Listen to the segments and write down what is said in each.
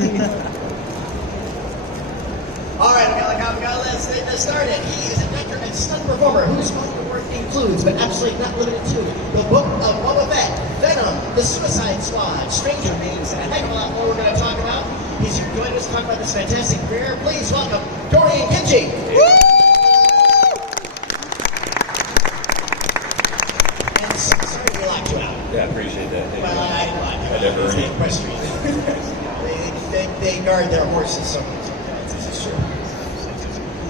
All right, let's get this started. He is an actor and stunt performer whose work includes, but absolutely not limited to, the Book of Boba Fett, Venom, The Suicide Squad, Stranger Things, and a heck of a lot more we're going to talk about. He's here to join us to talk about this fantastic career. Please welcome Dorian Kingi. And sorry we locked you out. Yeah, I appreciate that. Well, I didn't lock you out. I never It's the equestrian. they guard their horses so much. This is true.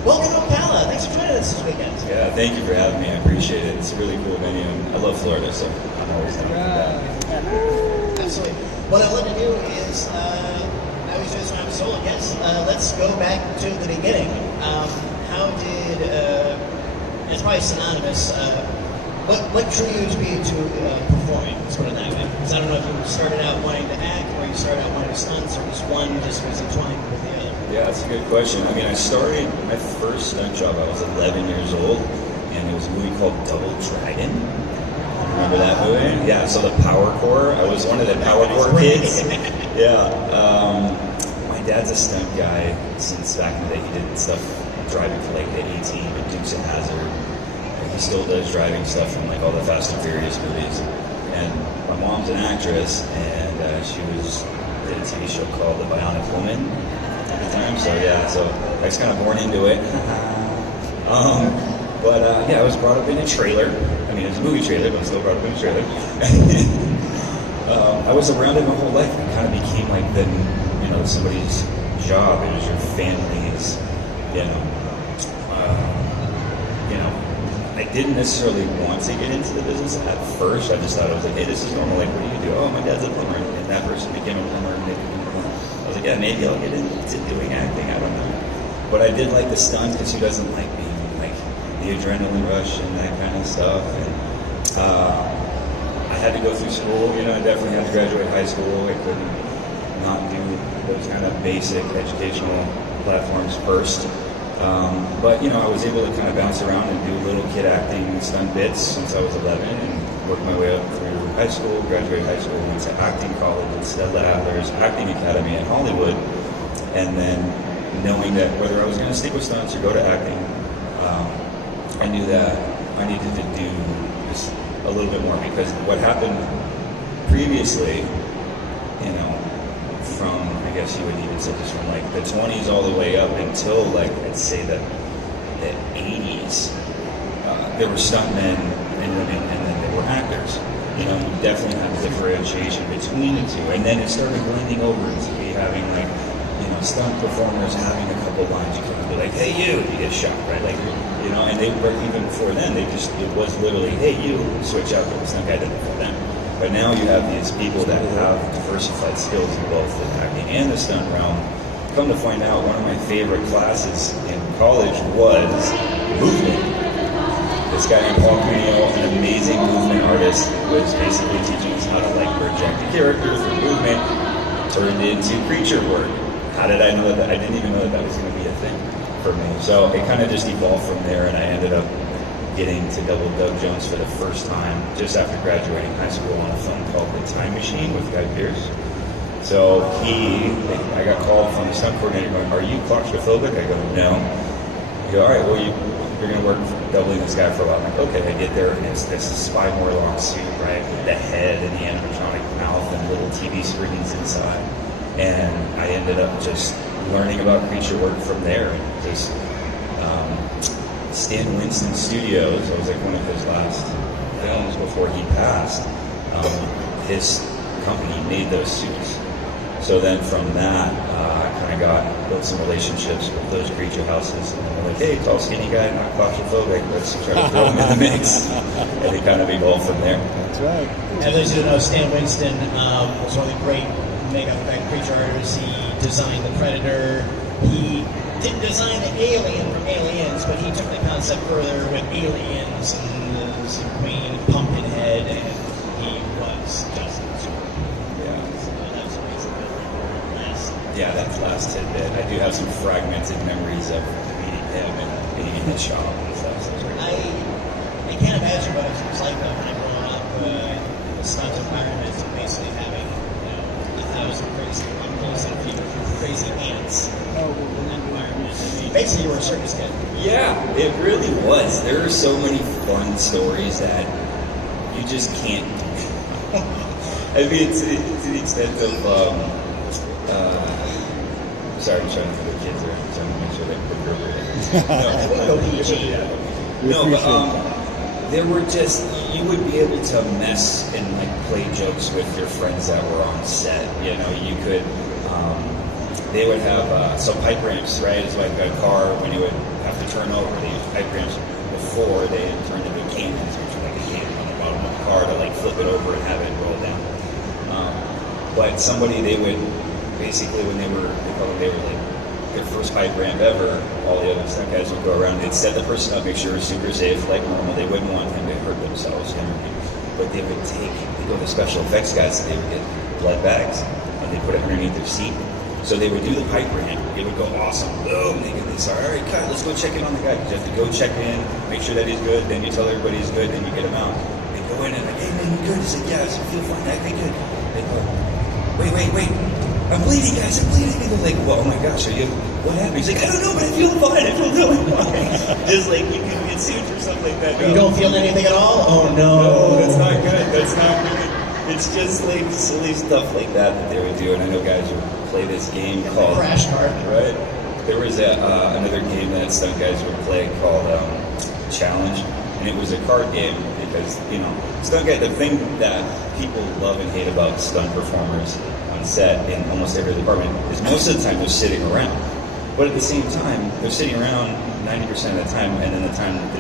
Welcome to Ocala. Thanks for joining us this weekend. Yeah, thank you for having me. I appreciate it. It's a really cool venue. I love Florida, so I'm always down for that. Absolutely. What I'd love to do is, I always do this when I'm a solo guest. Let's go back to the beginning. How did, it's probably synonymous, what drew you to be into performing, sort of that way? Because I don't know if you started out wanting to act, or you started out wanting to stunts, or just one just was entwined with the other. Yeah, that's a good question. I mean, I started my first stunt job, I was 11 years old, and it was a movie called Double Dragon. Remember that movie? Yeah, so the Power Corps, I was one of the Power Corps kids. Yeah, my dad's a stunt guy since back in the day. He did stuff driving for like the A-Team and Dukes of Hazzard. He still does driving stuff from like all the Fast and Furious movies. And my mom's an actress, and she did a TV show called The Bionic Woman at the time. So yeah, so I was kind of born into it. Yeah, I was brought up in a trailer. I mean, it was a movie trailer, but I'm still brought up in a trailer. I was around it my whole life. It kind of became like somebody's job. It was your family's, I didn't necessarily want to get into the business at first. I just thought, I was like, hey, this is normal. Like, what do you do? Oh, my dad's a plumber. And that person became a plumber. And I was like, yeah, maybe I'll get into doing acting. I don't know. But I did like the stunts, because who doesn't like being like the adrenaline rush and that kind of stuff. And I had to go through school. I definitely had to graduate high school. I couldn't not do those kind of basic educational platforms first. But I was able to kind of bounce around and do little kid acting and stunt bits since I was 11, and worked my way up through high school, graduated high school, went to acting college at Stella Adler's Acting Academy in Hollywood, and then knowing that whether I was going to stick with stunts or go to acting, I knew that I needed to do just a little bit more, because what happened previously, from, I guess you would even say just from like the 20s all the way up until like, I'd say the 80s, there were stuntmen and women, and then there were actors. You definitely had a differentiation between the two, and then it started blending over into me having like, stunt performers having a couple lines. You couldn't be like, hey you get shot, right? Like, and they were, even before then, it was literally, hey you, switch out, the stunt guy did it for them. But now you have these people that have diversified skills in both the acting and the stunt realm. Come to find out, one of my favorite classes in college was movement. This guy named Paul Cuneo, an amazing movement artist, was basically teaching us how to like project a character through movement, turned into creature work. How did I know that? I didn't even know that was going to be a thing for me. So it kind of just evolved from there, and I ended up getting to double Doug Jones for the first time just after graduating high school on a film called The Time Machine with Guy Pearce. So I got called from the stunt coordinator going, are you claustrophobic? I go, no. He go, all right, well, you're going to work doubling this guy for a while. I'm like, okay. I get there, and it's this Spy Morlock suit, right, with the head and the animatronic mouth and little TV screens inside. And I ended up just learning about creature work from there, and just Stan Winston Studios, I was like one of his last films before he passed. His company made those suits. So then from that, I kind of built some relationships with those creature houses. And they're like, hey, tall, skinny guy, not claustrophobic, let's try to throw him in the mix. And it kind of evolved from there. That's right. And those who know, Stan Winston was one of the great makeup effect creature artists. He designed the Predator. He didn't design the alien from Aliens, but he took the concept further with Aliens and the Queen Pumpkinhead, and he was just super. Yeah. So that was amazing. Yeah, that's the last tidbit. I do have some fragmented memories of meeting him and being in his shop and stuff. So I can't imagine what it was like though when I grew up in the stunt environment, basically having 1,000 crazy uncles and a few so you were a circus kid. Yeah, it really was. There are so many fun stories that you just can't do. I mean, to the extent of, sorry, I'm trying to put the kids around, I'm trying to make sure they're appropriate. Go PG. No, but there were just, you would be able to mess and like play jokes with your friends that were on set. You know, you could, they would have, so pipe ramps, right? It's like a car when you would have to turn over, they used pipe ramps before they had turned into cannons, which were like a cannon on the bottom of the car to like flip it over and have it roll down. But somebody, they would, basically when they were like, their first pipe ramp ever, all the other stunt guys would go around, they'd set the person up, make sure it's super safe, like normal. They wouldn't want them to hurt themselves, generally. But they would go to special effects guys, and they would get blood bags, and they put it underneath their seat. So they would do the pipe ramp, it would go awesome, boom, they start, all right, cut, let's go check in on the guy. You have to go check in, make sure that he's good, then you tell everybody he's good, then you get him out. They go in and like, hey man, you good? He's like, yeah, I feel fine, I think good. They go, wait, I'm bleeding, guys, I'm bleeding. And they're like, well, oh my gosh, what happened? He's like, I don't know, but I feel fine, I feel really fine. Just like, you can get sued for something like that. You don't feel anything at all? Oh no. No, that's not good, that's not good. It's just like silly stuff like that they would do. And I know guys would play this game called Crash Cart. Right. There was another game that stunt guys would play called Challenge, and it was a card game because stunt guy. The thing that people love and hate about stunt performers on set in almost every department is most of the time they're sitting around, but at the same time they're sitting around 90% of the time, and then the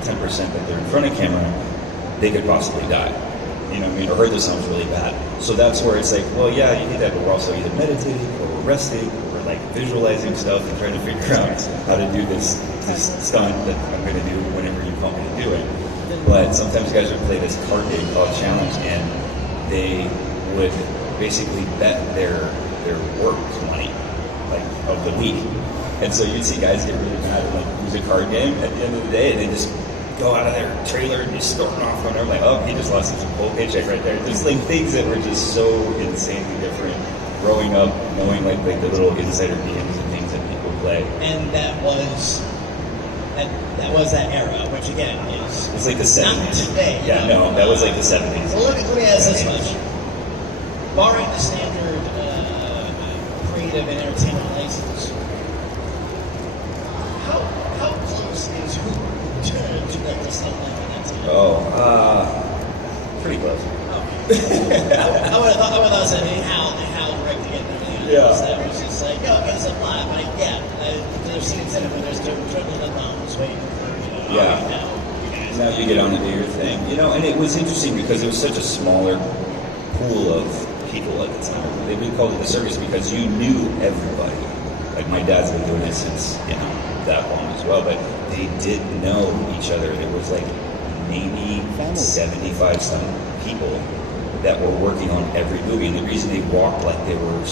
10% that they're in front of camera, they could possibly die. You know what I mean? Or hurt themselves really bad. So that's where it's like, well, yeah, you need that, but we're also either meditating or we're resting or like visualizing stuff and trying to figure out how to do this stunt that I'm going to do whenever you call me to do it. But sometimes guys would play this card game called Challenge, and they would basically bet their work money, like, of the week. And so you'd see guys get really mad and like lose a card game at the end of the day, and they just go out of their trailer and just storm off on. I'm like, oh, he just lost his whole paycheck right there. Just like things that were just so insanely different. Growing up, knowing like the little insider games and things that people play. And that was that era, which again is it's like the 70s. Not today. Yeah, no, that was like the 70s. Well, let me ask this much. Barring the standard creative and entertainment license, how close is who to like the stuff like that time? Pretty close. I would have thought so. I mean, how direct to get everything on. Yeah. That was just like, it's a plot, but there's scenes in it where there's two twiddling the thumbs waiting for, Now you get on to do your thing. And it was interesting because it was such a smaller pool of people at the time. They really called it the circus because you knew everybody. Like my dad's been doing it since, that long as well, but they did know each other. There was like maybe 75 some people that were working on every movie, and the reason they walked like they were,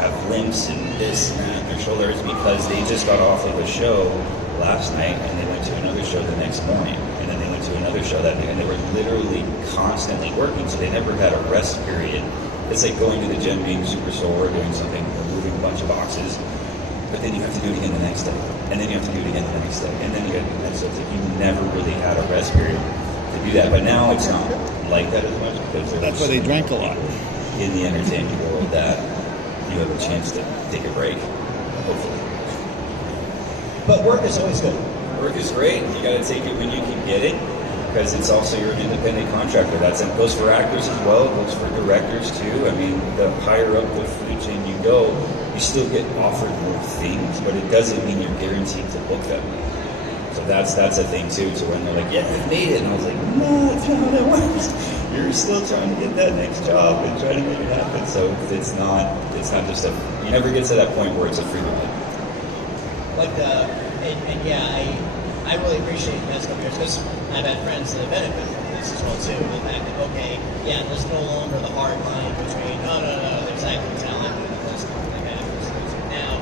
have limps and this and that in their shoulder is because they just got off of a show last night and they went to another show the next morning, and then they went to another show that day, and they were literally constantly working, so they never had a rest period. It's like going to the gym, being super sore, doing something, moving a bunch of boxes, but then you have to do it again the next day, and then you have to do it again the next day, and then you got to do that. So it's like you never really had a rest period to do that. But now it's not like that as much because that's why they drank a lot in the entertainment world that you have a chance to take a break, hopefully. But work is always good. Work is great. You got to take it when you can get it, because it's also you're an independent contractor. It goes for actors as well. It goes for directors too. I mean, the higher up the food chain you go, you still get offered more things, but it doesn't mean you're guaranteed to book them. So that's a thing too. So when they're like, yeah, we've made it, and I was like, no, that's not how that works. You're still trying to get that next job and trying to make it happen. So it's not just you never get to that point where it's a free ride. Like I really appreciate the past couple years because I've had friends that have benefited from this as well too. The fact that there's no longer the hard line between no, there's acting talent and this like that. Now,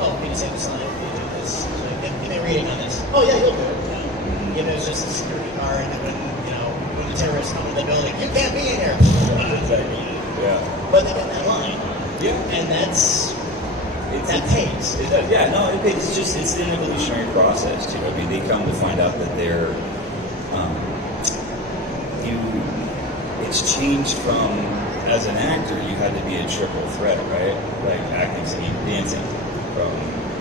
can you say this line? Can you do this? So give me a reading on this. Oh yeah, you'll do it. It's just a security guard, and when the terrorists come into the building, you can't be in here. Yeah. But they get that line. Yeah. And that's. that pays. It does, yeah, no, it's just, it's an evolutionary process, too. I mean, they come to find out that they're, it's changed from, as an actor, you had to be a triple threat, right? Like acting, singing, dancing. From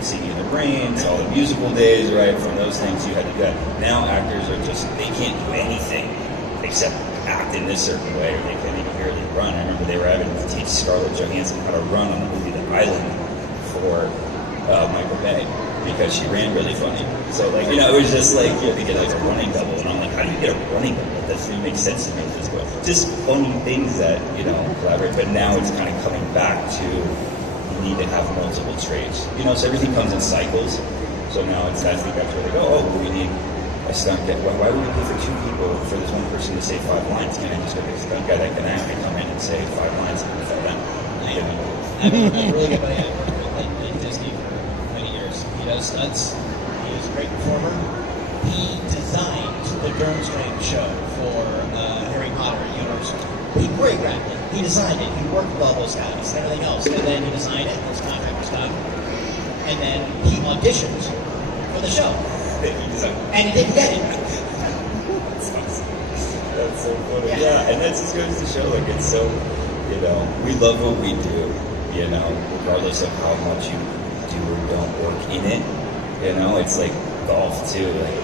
Singing in the Brain to all the musical days, right? From those things you had to do that. Now actors are just, they can't do anything except act in this certain way, or they can't even barely run. I remember they were having to teach Scarlett Johansson how to run on the movie The Island for Michael Bay, because she ran really funny. So, like, you know, it was just like, you had to get like a running double, and I'm like, how do you get a running double? That doesn't even make sense to me at this point. Just funny things that, you know, collaborate, but now it's kind of coming back to, you need to have multiple traits. You know, so everything comes in cycles. So now it's, I think that's where they go, oh, well, we need a stunt guy. Why would we pay for 2 people for this one person to say 5 lines? Can I just go get a stunt guy that can actually come in and say 5 lines and fill them? I have a really good buddy I worked with in Disney for many years. He does stunts. He is a great performer. He designed the Durmstrang show for Harry Potter at Universal. He choreographed it. He designed it. He worked with all those guys and everything else. And then he designed it. His contract was done. And then he auditioned for the show. And he didn't get it. That's so funny. Yeah, and that just goes to show, like, it's so, you know, we love what we do, you know, regardless of how much you do or don't work in it. You know, it's like golf too. Like,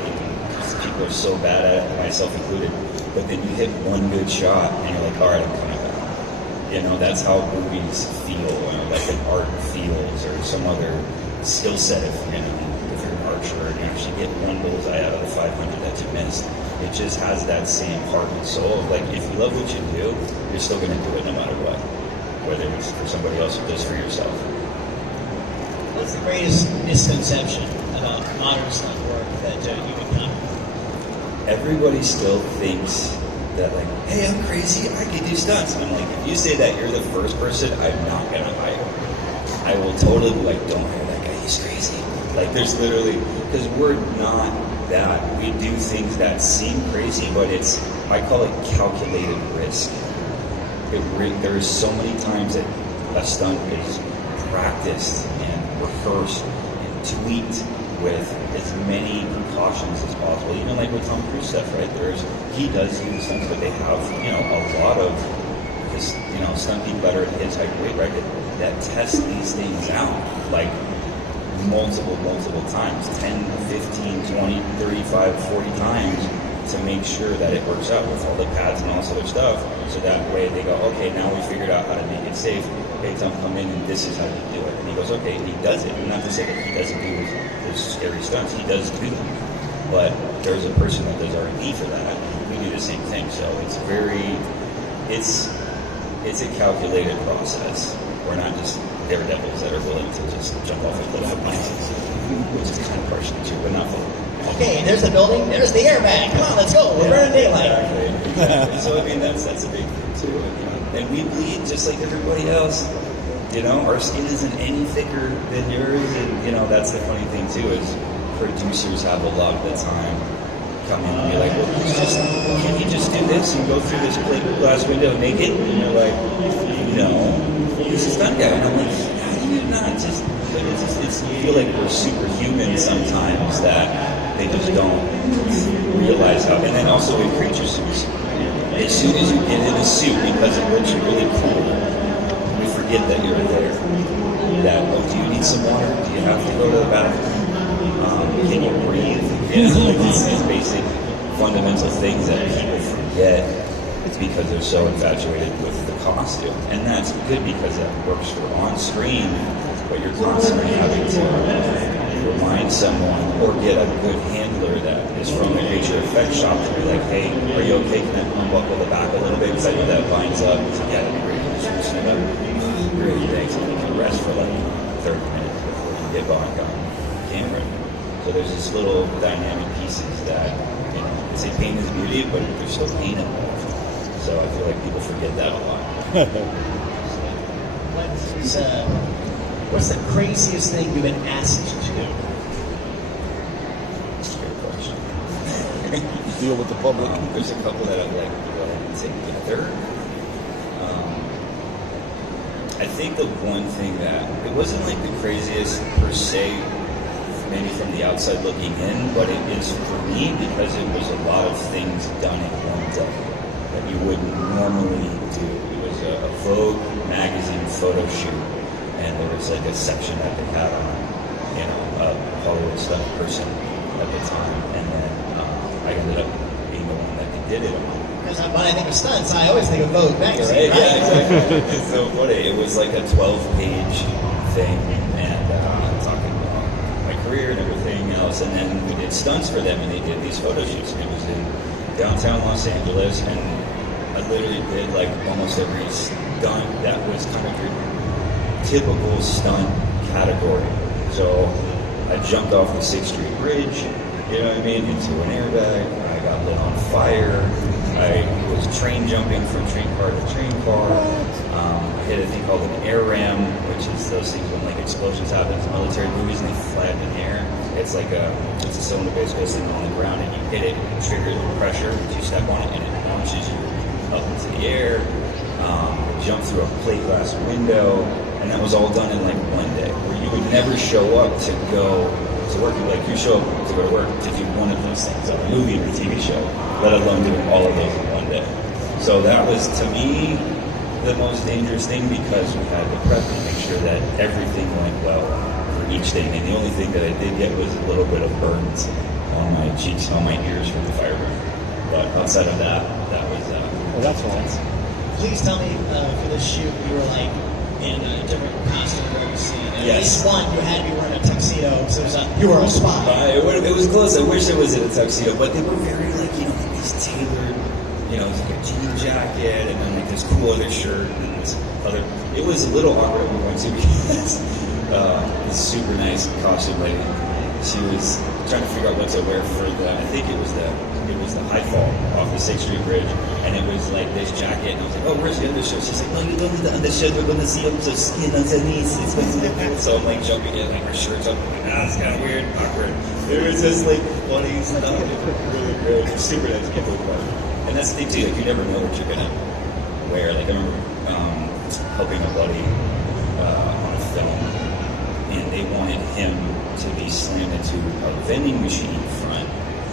people are so bad at it, myself included. But then you hit one good shot, and you're like, all right, I'm coming back. You know, that's how movies feel, or like an art feels, or some other skill set. If you know, if you're an archer and you actually get one bullseye out of the 500 that you missed, it just has that same heart and soul of, like, if you love what you do, you're still going to do it no matter what, whether it's for somebody else or just for yourself. What's the greatest misconception about modern stunt work that you've encountered? Everybody still thinks that, like, hey, I'm crazy, I can do stunts. And I'm like, if you say that, you're the first person I'm not going to hire. I will totally be like, don't hire that guy, he's crazy. Like, there's literally, because we're not that. We do things that seem crazy, but it's, I call it calculated risk. There is so many times that a stunt is practiced and rehearsed and tweaked with as many precautions as possible. Even like with Tom Cruise stuff, right? He does use stunts, but they have, you know, a lot of this, you know, stunt people that are at his height weight, right? That test these things out, like multiple times, 10, 15, 20, 35, 40 times to make sure that it works out with all the pads and all this other stuff. So that way they go, okay, now we figured out how to make it safe. Okay, Tom, come in and this is how you do it. And he goes, okay, and he does it. And not to say that he doesn't do his scary stunts, he does do them. But there's a person that does R&D for that. We do the same thing. So it's it's a calculated process. We're not just daredevils that are willing to just jump off a cliff at night, which is kind of partially true, but not fully. Okay, there's the building, there's the airbag. Come on, let's go. We're burning daylight. Exactly. So I mean, that's a big thing too. And we bleed just like everybody else. You know, our skin isn't any thicker than yours, and you know that's the funny thing too is producers have a lot of the time come in and be like, well, can you just do this and go through this plate glass window naked? And you're like, no, he's a stunt guy. And I'm like, how do you not just? Like, it's you feel like we're superhuman sometimes that they just don't realize how. And then also in creature suits, as soon as you get in a suit because it looks really cool, we forget that you're there. That, oh, do you need some water? Do you have to go to the bathroom? Can you breathe? You know, like these basic fundamental things that people forget because they're so infatuated with the costume. And that's good because that works for on screen, but you're constantly having to remind someone or get a good handler that is from the creature effects shop to be like, hey, are you okay? Can I unbuckle the back a little bit? Because I know that lines up. It's like, yeah, that'd be great. Just loosen it up. Great, thanks. And you can rest for like 30 minutes before you get back on camera. So there's this little dynamic pieces that, you know, they say pain is beauty, but there's still pain involved. So I feel like people forget that a lot. What's the craziest thing you've been asked to do? That's a great question. Deal with the public. There's a couple that I'd like to go ahead and say together. I think the one thing that it wasn't like the craziest per se, maybe from the outside looking in, but it is for me because it was a lot of things done in one day that you wouldn't normally do. It was a Vogue magazine photo shoot, and there was like a section that they had on, a Hollywood stuff person at the time, and then I ended up being the one that they did it on. Because when I think of stunts, I always think of Vogue magazine. Right? Yeah, exactly. It's so funny. It was like a 12-page thing, and talking about my career and everything else. And then we did stunts for them, and they did these photo shoots. And it was in downtown Los Angeles, and I literally did like almost every stunt that was kind of your typical stunt category. So I jumped off the 6th Street Bridge, you know what I mean, into an airbag. I got lit on fire. I was train jumping from train car to train car. I hit a thing called an air ram, which is those things when like explosions happen in military movies and they fly up in the air. It's like it's a cylinder-based piston on the ground, and you hit it, it triggers the pressure. You step on it, and it launches you up into the air. Jump through a plate glass window, and that was all done in like one day. Where you would never show up to go to work. Like you show up to go to work to do one of those things, a movie or a TV show, let alone doing all of those in one day. So that was, to me, the most dangerous thing because we had to prep and make sure that everything went well for each thing. And the only thing that I did get was a little bit of burns on my cheeks and on my ears from the fire burn. But outside of that, that was... well, that's nice. Please tell me, for this shoot, you were like in a different costume for every scene. At Yes. least one, you had to be wearing a tuxedo, so it was you were a spy. It was close. I wish it was in a tuxedo, but they were very like, like these tailored, it was like a jean jacket and then like this cool other shirt and this other. It was a little awkward at one point too because this super nice costume lady, she was trying to figure out what to wear for I think it was the high fall off the 6th Street Bridge, and it was like this jacket, and I was like, oh, where's the undershirt? She's like, no, you don't need the undershirt, we're going to see up the skin underneath, it's going to be cool. So I'm like jumping in, like her shirt's up, I'm like, it's kind of weird, awkward. It was just like funny stuff, it was really great, it's super nice to get to the part. And that's the thing too, like you never know what you're going to wear. Like I remember helping a buddy on a film, and they wanted him to be slammed into a vending machine front,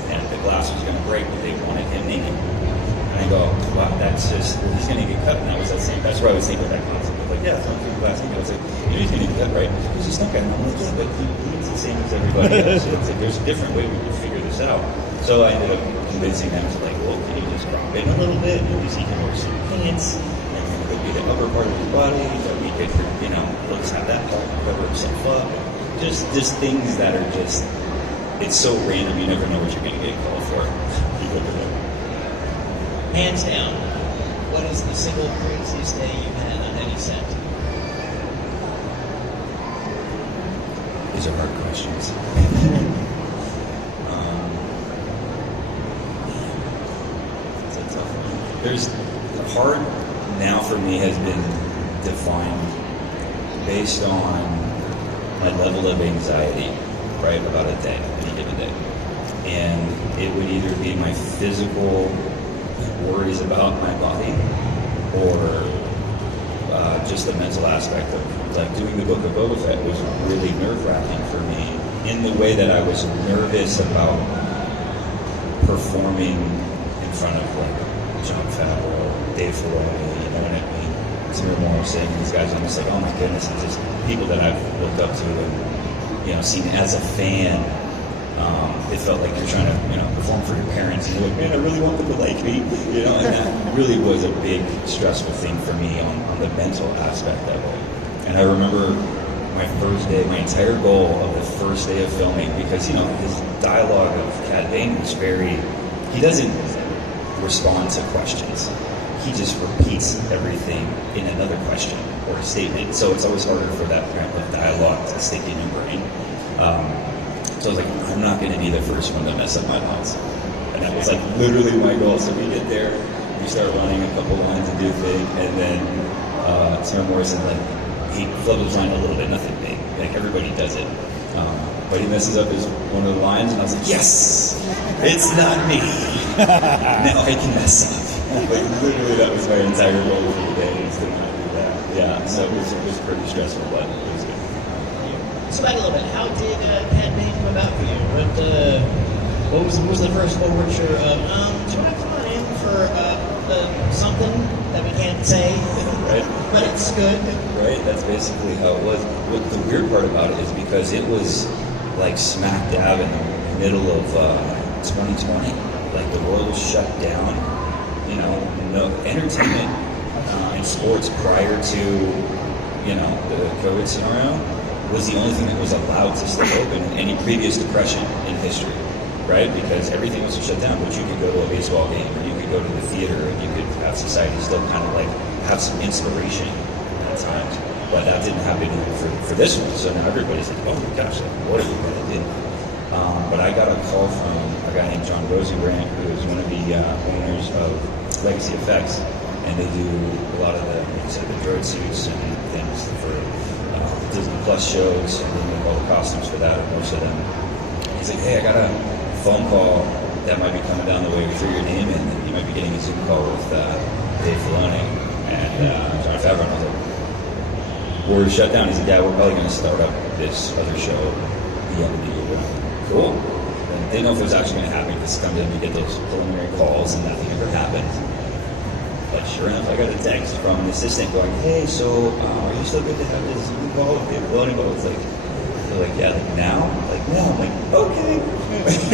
and the glass was going to break, but they wanted him naked. And I go, wow, that's just, he's going to get cut. And that's where I was thinking about that concept. Like, yeah, it's not through the glass. I was like, he's going to get cut, right? He's a stunt guy. And I'm like, yeah, but he's the same as everybody else. It's like, there's a different way we can figure this out. So I ended up convincing them to like, well, can you just drop in a little bit? Maybe he can wear some pants. And then it would be the upper part of his body that we could, let's have that part cover himself up. Just things that are just, it's so random, you never know what you're going to get called for. Hands down, what is the single craziest day you've had on any set? These are hard questions. It's a tough one. The hard now for me has been defined based on my level of anxiety, right, about a day, any given day. And it would either be my physical worries about my body or just the mental aspect of, like, doing the Book of Boba Fett was really nerve-wracking for me in the way that I was nervous about performing in front of, like, Jon Favreau, Dave Filoni, you know what I mean? Tim Morrison, these guys, I'm just like, oh my goodness, it's just people that I've looked up to and, seen as a fan. It felt like you're trying to, perform for your parents, and you're like, man, I really want them to like me, and that really was a big stressful thing for me on the mental aspect of it. And I remember my first day, my entire goal of the first day of filming, because, his dialogue of Cad Bane was he doesn't respond to questions. He just repeats everything in another question or a statement. So it's always harder for that kind of dialogue to stick in your brain. So I was like, I'm not going to be the first one to mess up my lines. And that was like literally my goal. So we get there, we start running a couple lines to do thing, and then Tim Morrison, he flubbed his line a little bit, nothing big. Like everybody does it. But he messes up one of the lines, and I was like, yes, it's not me. Now I can mess up. Like literally, that was my entire goal for the day, is to not do that. Yeah. So it was pretty stressful, but it was good. So back a little bit. How did Cad Bane come about for you? What was the first overture of? Do you want to come on in for something that we can't say? Right. But it's good. Right. That's basically how it was. What the weird part about it is because it was like smack dab in the middle of 2020. Like the world was shut down. You know, no entertainment and sports prior to the COVID scenario was the only thing that was allowed to stay open in any previous depression in history, right? Because everything was shut down, but you could go to a baseball game, or you could go to the theater, and you could have society still kind of like have some inspiration at times. But that didn't happen for this one, so now everybody's like, oh my gosh, like, what are we going to do? But I got a call from a guy named John Rosengrant, who is one of the owners of Legacy Effects, and they do a lot of the droid suits and things for Disney Plus shows, and they make all the costumes for that, most of them. He's like, hey, I got a phone call that might be coming down the way. We threw your name in, and you might be getting a Zoom call with Dave Filoni and Jon Favreau. And I was like, we're shut down. He's like, yeah, we're probably going to start up this other show at the end of the year. Cool. And they didn't know if it was actually going to happen because sometimes you get those preliminary calls and nothing ever happens. But sure enough, I got a text from an assistant going, hey, so are you still good to have this Zoom call with Dave Filoni? It's like, they're like, yeah, like now? Like, no. I'm like, okay.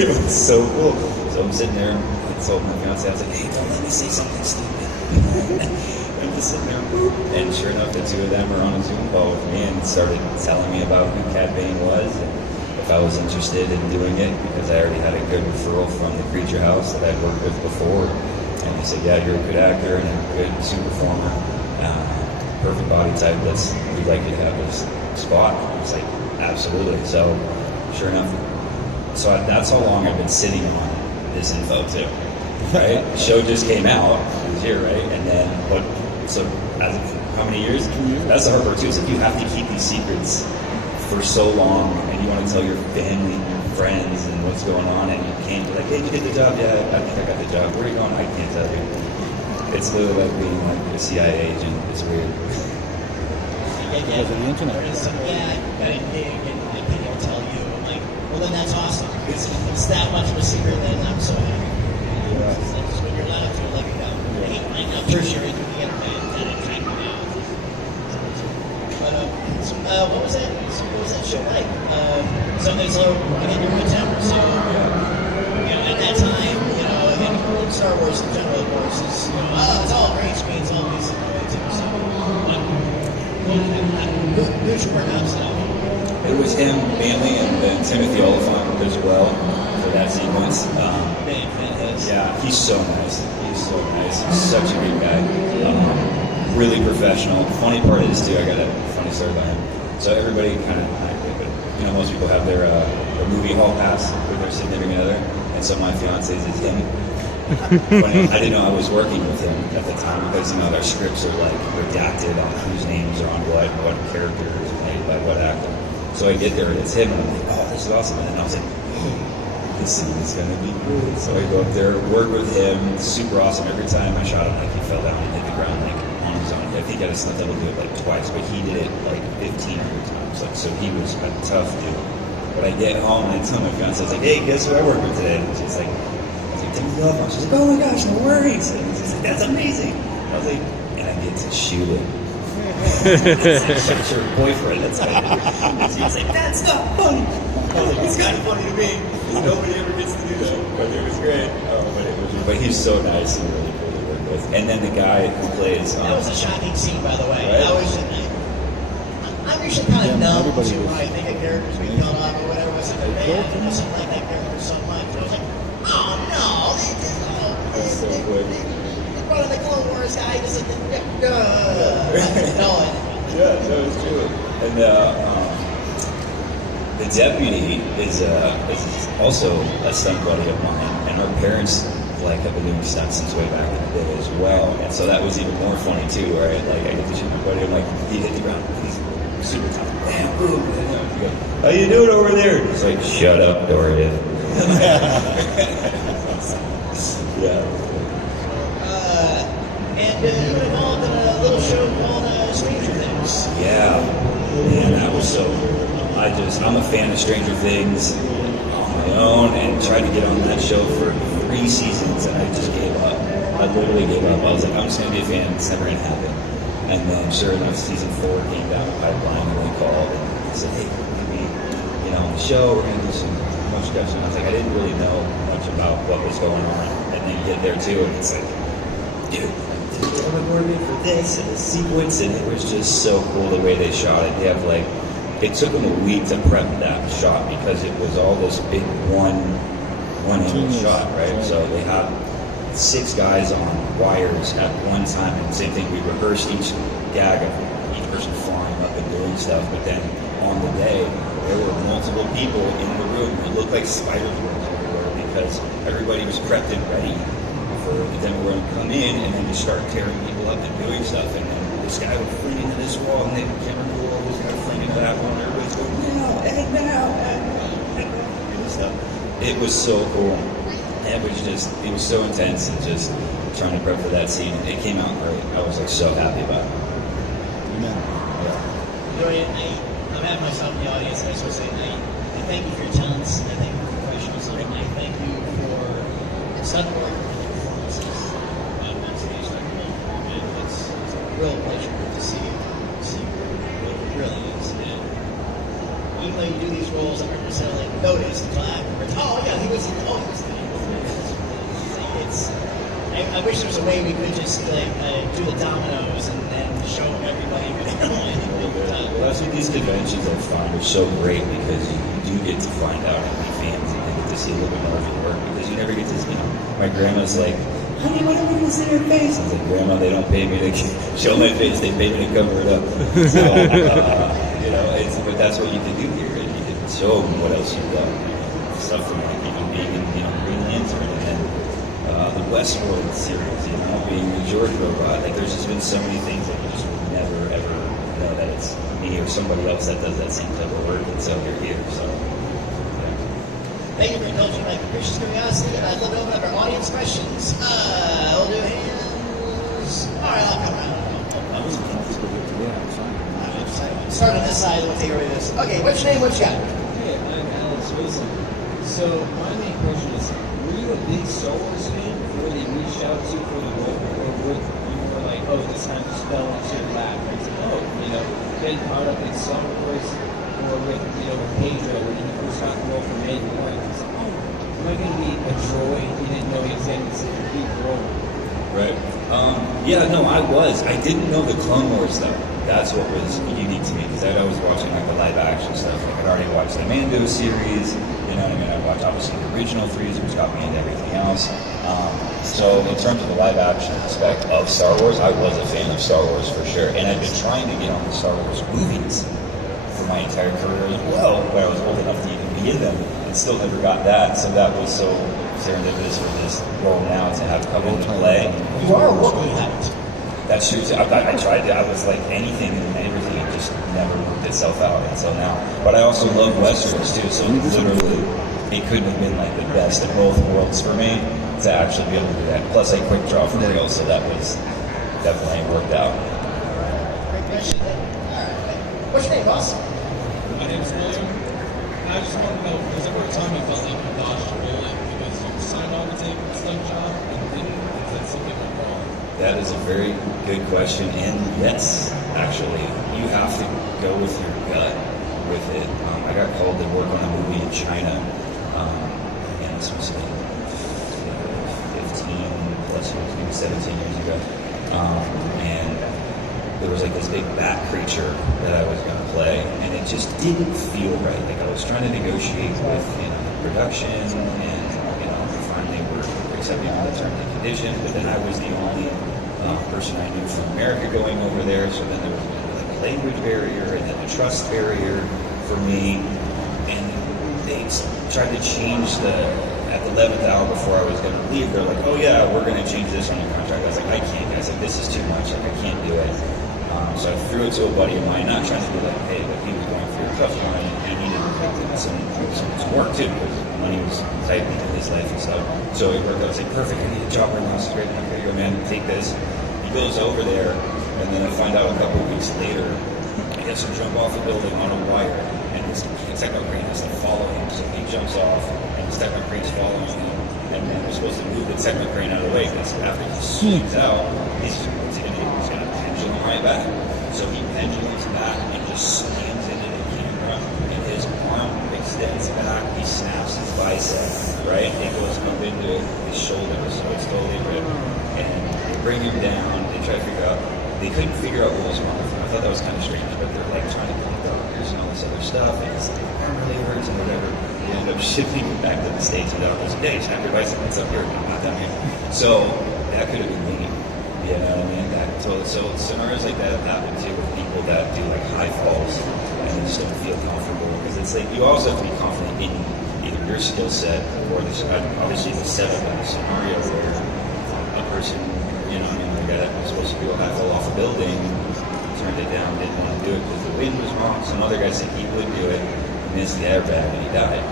It was so cool. So I'm sitting there, I told my fiance, I was like, hey, don't let me say something stupid. I'm just sitting there, boop. And sure enough, the two of them are on a Zoom call with me and started telling me about who Cad Bane was and if I was interested in doing it, because I already had a good referral from the Creature House that I'd worked with before. And he said, yeah, you're a good actor and a good suit performer, perfect body type. We'd like you to have this spot. I was like, absolutely. So, sure enough, that's how long I've been sitting on this info too. Right? The show just came out. It was here, right? And then as of how many years? That's the hard part too. It's like you have to keep these secrets for so long, and you want to tell your family, friends, and what's going on, and you can't be like, hey, did you get the job? Yeah, I think I got the job. Where are you going? I can't tell you. It's literally like being like a CIA agent. It's weird. Because of the internet. Yeah, I got a gig, and I can't tell you. I'm like, well, then that's awesome. If it's that much of a secret, then I'm so happy. Yeah. It's when you're allowed to let it go. I know tertiary through the internet, and it came out. But what was that? What was that show like? Something's low. Again, you're in September, so at that time, again, Star Wars in general, of course, is it's all green screens, all these things. So, who should work out stuff? It was him, mainly, and then Timothy Oliphant as well for that sequence. Yeah, he's so nice. He's so nice. He's such a good guy. Really professional. Funny part is too, I got a funny story about him. So everybody kind of, most people have their movie hall pass where they're sitting there together, and so my fiance's is him. Funny, I didn't know I was working with him at the time because their scripts are like redacted on whose names are on what character is played by what actor. So I get there and it's him, and I'm like, oh, this is awesome. And then I was like, this scene is gonna be good. So I go up there, work with him, super awesome. Every time I shot him, like he fell down and hit the ground like on his own. I think I had a stunt double do it like twice, but he did it like 1,500 times. Like, so he was a tough dude. But I get home and I tell my fiance, I was like, hey, guess who I work with today? And she's like, Timothy Oliphant. She's like, oh my gosh, no worries. And she's like, that's amazing. I was like, and I get to shoot it. That's your boyfriend. That's how she's like, that's not funny. I was like, it's kind of funny to me because nobody ever gets to do that. But it was great. But he's so nice and really cool to work with. And then the guy who plays. That was a shocking scene, by the way. Right? I'm usually kind of numb to when I think a character's being killed off or whatever. I was like, man, I mustn't like that character so much. But I was like, oh no, they brought in the Clone Wars guy, just like, Yeah, no, it's true. And the deputy is also a stunt buddy of mine, and our parents have been doing stunts since way back in the day as well. And so that was even more funny too, right? Like I get to shoot my buddy, I'm like, he hit the ground, he's super tough. Bam, boom. How you doing over there? He's like, shut up, Dorian. Yeah. And you were involved in a little show called Stranger Things. so cool. I'm a fan of Stranger Things on my own, and tried to get on that show for 3 seasons, and I just gave up. I literally gave up. I was like, I'm just going to be a fan. It's never going to happen. And then, sure enough, season 4 came down the pipeline, and they called and said, hey, maybe, on the show, we're going to do some discussion. I was like, I didn't really know much about what was going on. And then get there, too, and it's like, dude, they recorded me for this, and the sequence, and it was just so cool the way they shot it. They have, like, it took them a week to prep that shot because it was all this big one-angle shot, right? So they had 6 guys on wires at one time, and same thing, we rehearsed each gag of each person flying up and doing stuff, but then on the day, there were multiple people in the room. It looked like spiders were everywhere because everybody was prepped and ready for them to come in and then just start tearing people up and doing stuff, and then this guy would fling into this wall, and then the camera would go, this guy would fling into that wall, and everybody's going, and stuff. It was so cool. It was so intense, and just trying to prep for that scene. It came out great. I was like so happy about it. Dorian, I'm having myself in the audience, and I just want to say I thank you for your talents, I thank you for your professionalism, and I thank you for stunt work and your performances on stage. It's a real pleasure to see what it really is. And even though you do these roles, I don't necessarily notice until afterwards. Oh yeah, he was in. I wish there was a way we could just do the dominoes and then show everybody. Well, that's what these conventions I find are so great, because you do get to find out how many fans and you get to see a little bit more of your work, because you never get to, my grandma's like, honey, what are we going to see your face? I was like, Grandma, they don't pay me to show my face, they pay me to cover it up. So, but that's what you can do here, and you can show them what else you've done. Stuff from being in, Green Lantern, and then the Westworld series, being the George robot. Like, there's just been so many things that you just would never, ever know that it's me or somebody else that does that same type of work, and so you're here, so. Thank you for indulging my capricious curiosity, and I'd love to open up our audience questions. We'll do hands. All right, I'll come around. Start on this side, we'll take over this. Okay, what's your name, what you got? Hey, I'm Alex Wilson. So, my main question is, were you a big Star Wars fan before they reached out to you for the role, or were you were like, oh, this time just fell into your lap, and it's like, getting caught up in Star Wars, or with, with Pedro, when he first got the role for Mandalorian, it's like, oh, am I going to be a droid? You didn't know he was getting this big role. Right. I was. I didn't know the Clone Wars, though. That's what was unique to me, because I was watching like the live action stuff. Like, I'd already watched the Mando series, I watched obviously the original 3s, which got me into everything else. So in terms of the live action aspect of Star Wars, I was a fan of Star Wars for sure. And I've been trying to get on the Star Wars movies for my entire career as well, where I was old enough to even be in them, and still never got that. So that was so serendipitous for this role now to have come into play. You are working out. That's true. I tried to. I was like anything and everything. It just never worked itself out until now. But I also love westerns too. So literally, it couldn't have been like the best of both worlds for me to actually be able to do that. Plus, I quick draw for real, so that was definitely worked out. Great question. All right. What's your name, boss? My name is William. I just want to know, was there ever a time you felt like you dodged a bullet because you signed on to take a stunt job and didn't? Is that something went wrong? That is a very good question, and yes, actually, you have to go with your gut with it. I got called to work on a movie in China, and this was like 15 plus years, maybe 17 years ago, and there was like this big bat creature that I was going to play, and it just didn't feel right. Like, I was trying to negotiate with production, and finally were accepting all the terms and conditions, but then I was the only person I knew from America going over there, so then there was a language barrier and then a trust barrier for me, and they tried to change at the 11th hour before I was going to leave. They're like, oh yeah, we're going to change this on your contract. I was like, I can't, guys, like, this is too much, like, I can't do it. So I threw it to a buddy of mine, not trying to be like, hey, but he was going through a tough time, and he needed some work too, because money was tight in his life and stuff. So it worked out. I was like, perfect, I need a job right now. It's great. Okay, go, man, take this. He goes over there, and then I find out a couple of weeks later, he has to jump off a building on a wire, and his techno crane has to follow him. So he jumps off, and his techno crane's following him, and then they're supposed to move the techno crane out of the way, because after he swings out, he's gonna pendulum right back. So he pendulums back and just slams into the camera, and his arm extends back, he snaps his bicep, right? It goes up into his shoulder, so it's totally ripped. And they bring him down, they try to figure out, they couldn't figure out what was wrong with him. I thought that was kind of strange, but they're like trying to connect doctors and all this other stuff, and his arm really hurts and whatever. They ended up shipping him back to the States, and the doctor's like, hey, snap your bicep, it's up here, not down here. So that could have been me. You know what I mean? So scenarios like that have happened too with people that do like high falls and they just don't feel comfortable, because it's like you also have to be confident in either your skill set or this. Obviously, the setup in a scenario where a person, you know, I mean, like that was supposed to be half fell off a building, turned it down, didn't want to do it because the wind was wrong. Some other guy said he would do it, missed the airbag, and he died.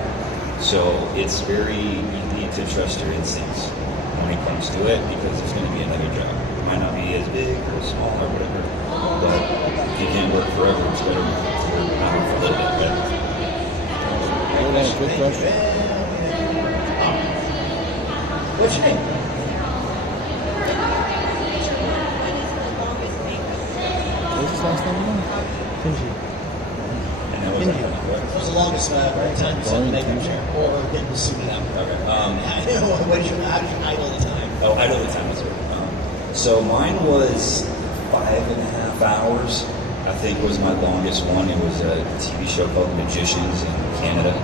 So it's very, you need to trust your instincts when it comes to it, because there's going to be another job. It might not be as big or as small or whatever, but if you can't work forever, it's better to work for a little bit better. Good question. What's your name? What's his last name again? Kingi. And that was What was the longest time you spent in the makeup chair or getting the suit up? okay. What is your idle time? Oh, I know the time was good. So mine was 5.5 hours. I think was my longest one. It was a TV show called Magicians in Canada.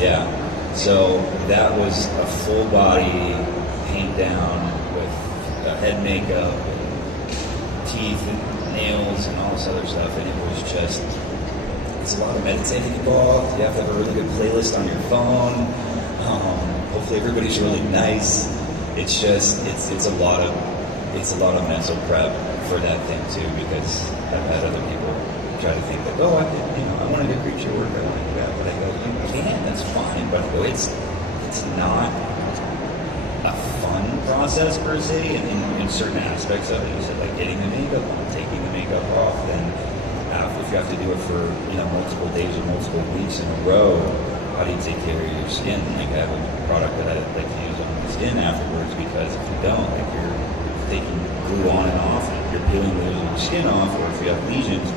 Yeah. So that was a full body paint down with head makeup, and teeth and nails and all this other stuff. And it was just, it's a lot of meditating involved. You have to have a really good playlist on your phone. Hopefully everybody's really nice. It's just, it's a lot of mental prep for that thing too, because I've had other people try to think that, oh, I want to do creature work, I want to do that, but I go, you can, that's fine, but I go, it's not a fun process per se, and in certain aspects of it, you said like getting the makeup on, taking the makeup off, then if you have to do it for multiple days or multiple weeks in a row, how do you take care of your skin? Like I have a product that I like to use on the skin afterwards, because if you don't, like you're taking glue on and off, you're peeling the skin off, or if you have lesions,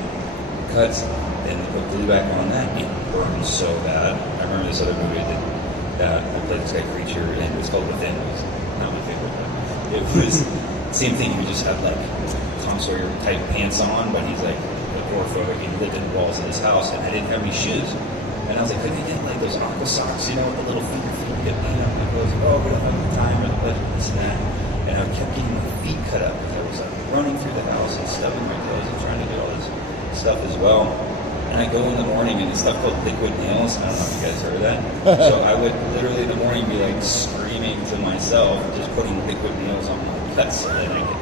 cuts, then they put glue back on that, it burns so bad. I remember this other movie that played this guy creature, and it was called Within. It was not my favorite, but it was same thing. He just had like Tom Sawyer type pants on, but he's like agoraphobic. He lived in the walls of his house, and I didn't have any shoes. And I was like, couldn't you get like those aqua socks, with the little finger feet get beat up? And I was like, oh, we don't have the time or the budget, this and that. And I kept getting my feet cut up because I was like running through the house and stubbing my toes and trying to do all this stuff as well. And I go in the morning and it's stuff called liquid nails. I don't know if you guys heard of that. So I would literally in the morning be like screaming to myself, just putting liquid nails on my cuts so that I could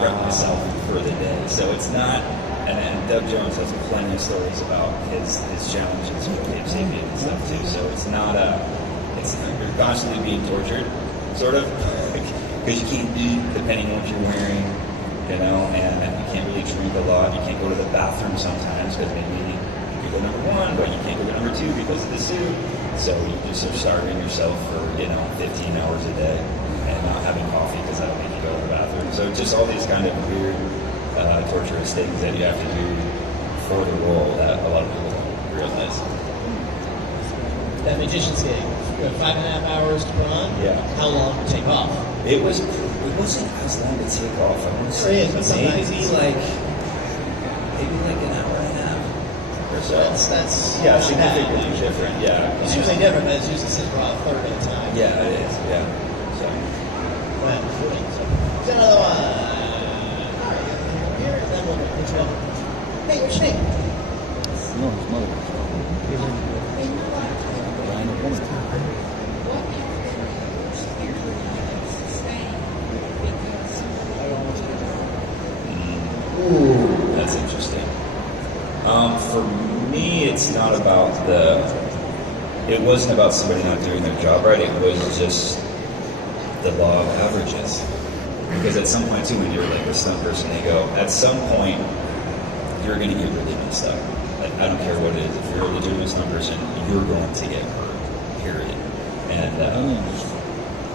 prep myself for the day. So it's not, and Doug Jones has plenty of stories about his challenges with Cape Sapien and stuff too. So it's not you're constantly being tortured, sort of. Because you can't eat depending on what you're wearing, and you can't really drink a lot. You can't go to the bathroom sometimes because maybe you can go number one, but you can't go to number two because of the suit. So you just are starving yourself for 15 hours a day and not having coffee because that'll make you go to the bathroom. So just all these kind of weird, torturous things that you have to do for the role that a lot of people don't realize. That magician's gig, 5.5 hours to put on? Yeah. How long to take off? It wasn't as long to take off. I want to say maybe like an hour and a half or so. That's significantly different. Yeah, it's usually different, but it's usually says about a third of the time. Yeah, it is. Yeah. So. Well, so another one. All right, here, and then we'll intro. Hey, what's your name? No, his mother. Ryan O'Connor. Ooh, that's interesting. For me, it's not about it wasn't about somebody not doing their job right, it was just the law of averages. Because at some point too, when you're like a stunt person, they go, at some point, you're going to get really messed up. Like, I don't care what it is. If you're a legitimate stunt person, you're going to get hurt, period. And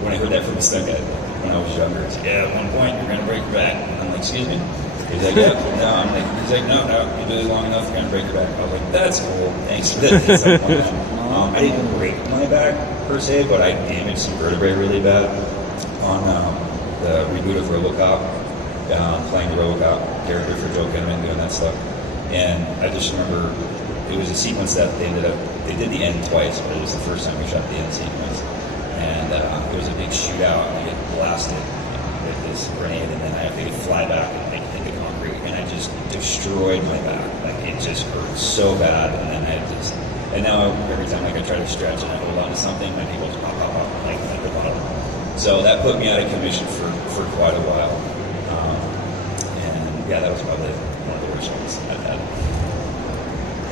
when I heard that from a stunt guy when I was younger, it's like, yeah, at one point you're going to break your back. And I'm like, excuse me? He's like, yeah, no. I'm like, he's like, no, you do it long enough, you're going to break your back. I was like, that's cool. Thanks for that. I didn't break my back per se, but I damaged some vertebrae really bad on the reboot of RoboCop, playing the RoboCop character for Joe Kinnaman, doing that stuff. And I just remember it was a sequence that they did the end twice, but it was the first time we shot the end sequence. And it was a big shootout, and I get blasted with this grenade, and then I have to fly back and hit the concrete, and I just destroyed my back. Like, it just hurt so bad, and then and now every time like I try to stretch and I hold on to something, my people just pop, like at the bottom. So that put me out of commission for quite a while. And yeah, that was probably one of the worst ones I've had.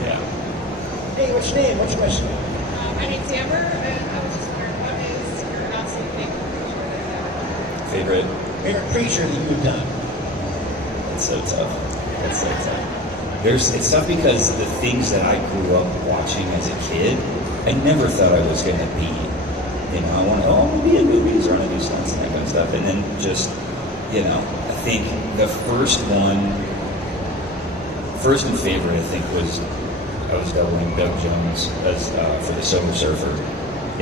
Yeah. Hey, what's your name? What's your question? My name's Amber, and I was just wondering, what is your absolute favorite creature that you've done? Favorite creature that you've done? It's so tough. It's tough because the things that I grew up watching as a kid, I never thought I was going to be. You know, I want to be in movies or I want to do stunts and that kind of stuff. And then just, I think the first and favorite, I think, was I was doubling Doug Jones as for the Silver Surfer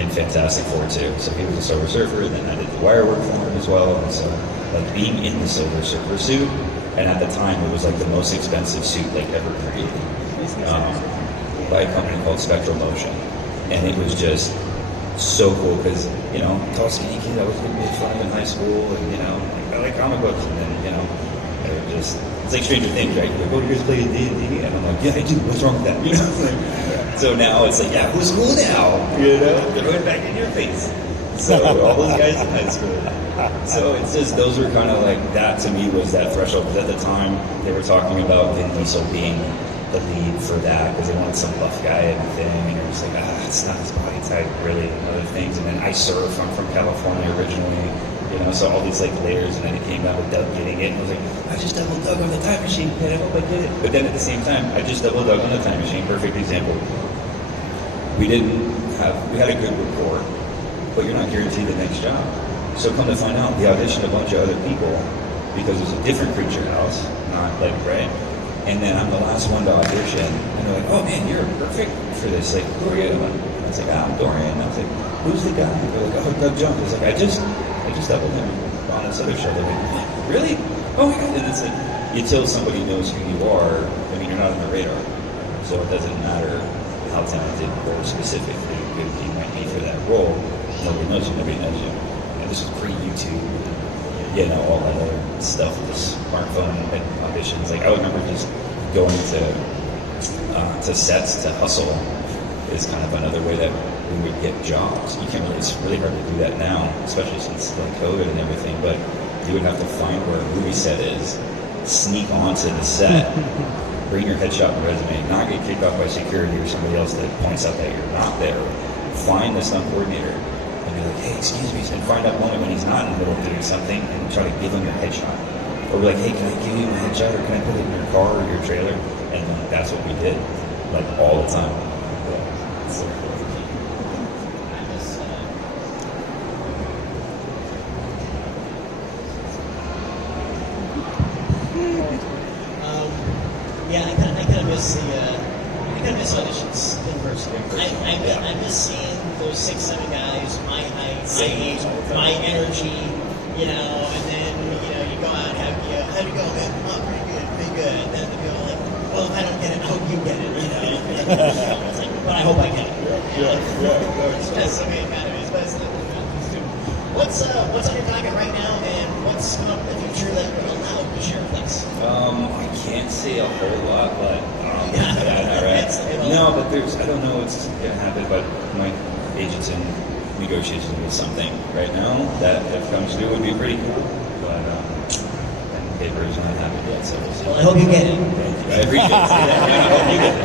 in Fantastic Four 2. So he was a Silver Surfer, and then I did the wire work for him as well. And so, like, being in the Silver Surfer suit, and at the time it was like the most expensive suit like ever created by a company called Spectral Motion, and it was just so cool because tall skinny kid, I was getting made fun of in high school, and I like comic books, and then it's like Stranger Things, right? You're like, oh, you guys play D&D, and I'm like, yeah, I do. What's wrong with that? So now it's like, yeah, who's cool now? Throw it back in your face. So all those guys in high school. So it's just, those were kind of like, that to me was that threshold. Because at the time, they were talking about Vin Diesel being the lead for that because they wanted some buff guy and everything. And it was like, it's not his body type, really, and other things. And then I surf, I'm from California originally, so all these like layers. And then it came down to Doug getting it. And I was like, I just double Doug on the time machine, and I hope I get it. But then at the same time, I just double Doug on the time machine. Perfect example. We had a good rapport, but you're not guaranteed the next job. So come to find out, they auditioned a bunch of other people because it was a different creature house, not like, right? And then I'm the last one to audition, and they're like, oh man, you're perfect for this. Like, who are you? And I was like, I'm Dorian. I was like, who's the guy? They're like, oh, Doug Jones. I was like, I just doubled him on this other show. They're like, really? Oh my God. And it's like, until somebody knows who you are, you're not on the radar. So it doesn't matter how talented or specifically good you might be for that role. Nobody knows you, nobody knows you. This was pre-YouTube, all that other stuff, the smartphone and auditions. Like, I remember just going to sets to hustle is kind of another way that we would get jobs. It's really hard to do that now, especially since like COVID and everything, but you would have to find where a movie set is, sneak onto the set, bring your headshot and resume, not get kicked off by security or somebody else that points out that you're not there, find the stunt coordinator, and be like, hey, excuse me, and find out moment when he's not in the middle of doing something and try to give him your headshot. Or be like, hey, can I give you my headshot, or can I put it in your car or your trailer? And that's what we did, like, all the time. Yeah. So cool. Yeah, I kind of miss auditions in person. I miss seeing those 6-7 guys, my height, my age, my energy, and then you go out, how'd you go, man? Oh, pretty good. And then they go like, well, if I don't get it, I hope you get it, It's like, but I hope I get it. That's the way it kind of is, but it's not what's on your docket right now, and what's coming up in the future that you're allowed to share with us? I can't say a whole lot, but right? No, but I don't know what's going to happen, but my agent's in negotiations with something right now that if comes through would be pretty cool, but and paper is not happened yet, so we'll see. Well, I hope you get it. Thank you. I appreciate it. I hope you get it.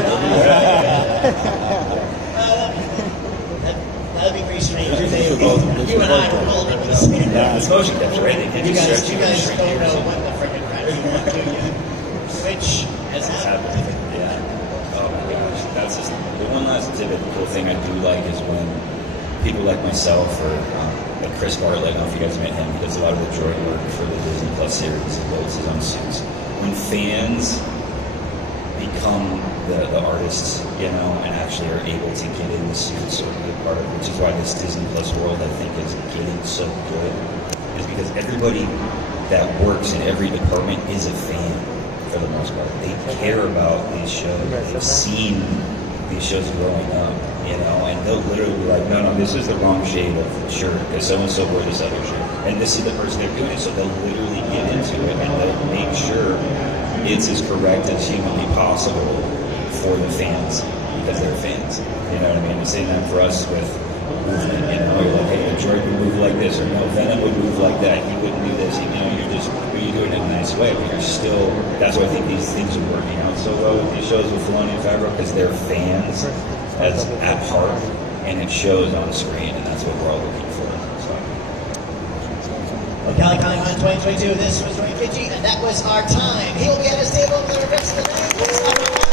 That'd be pretty strange. You and I were holding this. It's motion capture, right? You guys don't know what the freaking crap you want to do yet. Which, Has It's happened. happened. Yeah. Oh my gosh. That's just the one last typical thing I do like is when people like myself or like Chris Bartlett, I don't know if you guys met him, he does a lot of the droid work for the Disney Plus series. He builds his own suits. When fans become the artists, you know, and actually are able to get in the suits or be a part of it, which is why this Disney Plus world, I think, is getting so good, is because everybody that works in every department is a fan for the most part. They care about these shows. They've seen these shows growing up, you know, and they'll literally be like, no, this is the wrong shade of shirt because so-and-so wore this other shirt. And this is the person they're doing it, so they'll literally get into it and they'll make sure it's as correct as humanly possible for the fans because they're fans. You know what I mean? The same thing for us with movement, you know, you're like, hey, the droid would move like this, or no, Venom would move like that, he wouldn't do this, you know, you're doing it in a nice way, but you're still, that's why I think these things are working out so well with these shows with Filoni and Favreau, because they're fans as at heart, and it shows on the screen, and that's what we're all looking for. So. Ocala Comic-Con 2022, this was Dorian Kingi, and that was our time. He will be at his table for the rest of the night.